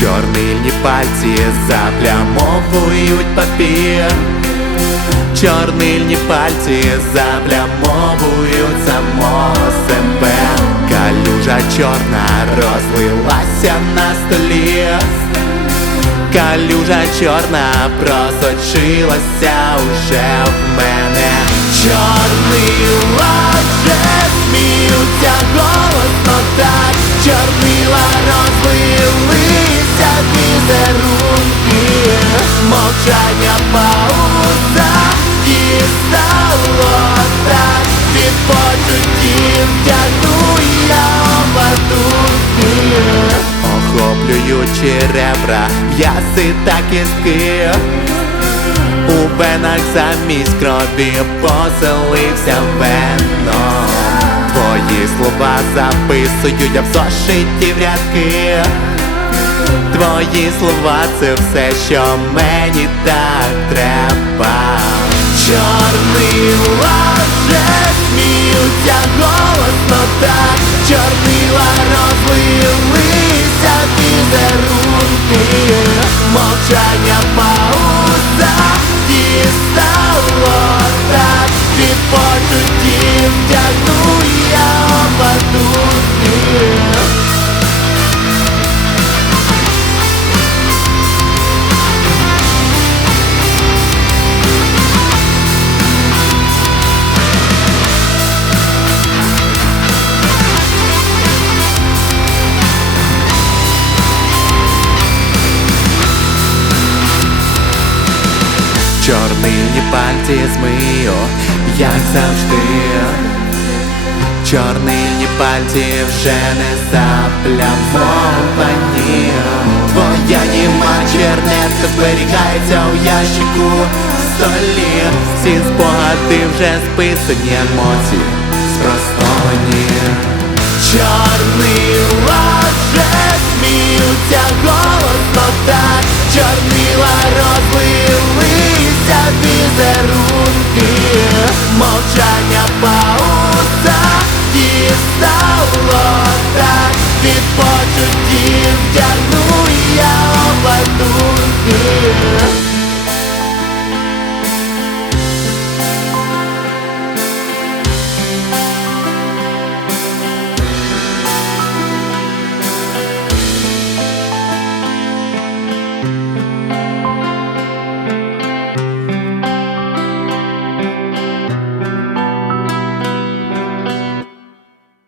Чорнильні пальці заплямовують папір. Чорнильні пальці заплямовують само себе. Калюжа чорна розлилася на столі. Калюжа чорна просочилася уже в мене. Чорнила вже сміються голосно так, мовчання пауза так, від почуттів тягну я обадунки Охоплюючи ребра, м'яси та кістки. У венах замість крові поселився веном Твої слова записую я в зошиті в рядки Твої слова це все, що мені так треба. Чорнила вже сміються голосно так. Чорнила розлилися візерунки. Мовчання пауза дістало Чорнильні пальці змию, як завжди. Чорнильні пальці вже не заплямовані. Твоя німа чернетка зберігається у ящику столі. Всі спогади вже списані емоції спростовані. Чорнила так, від почуттів тягну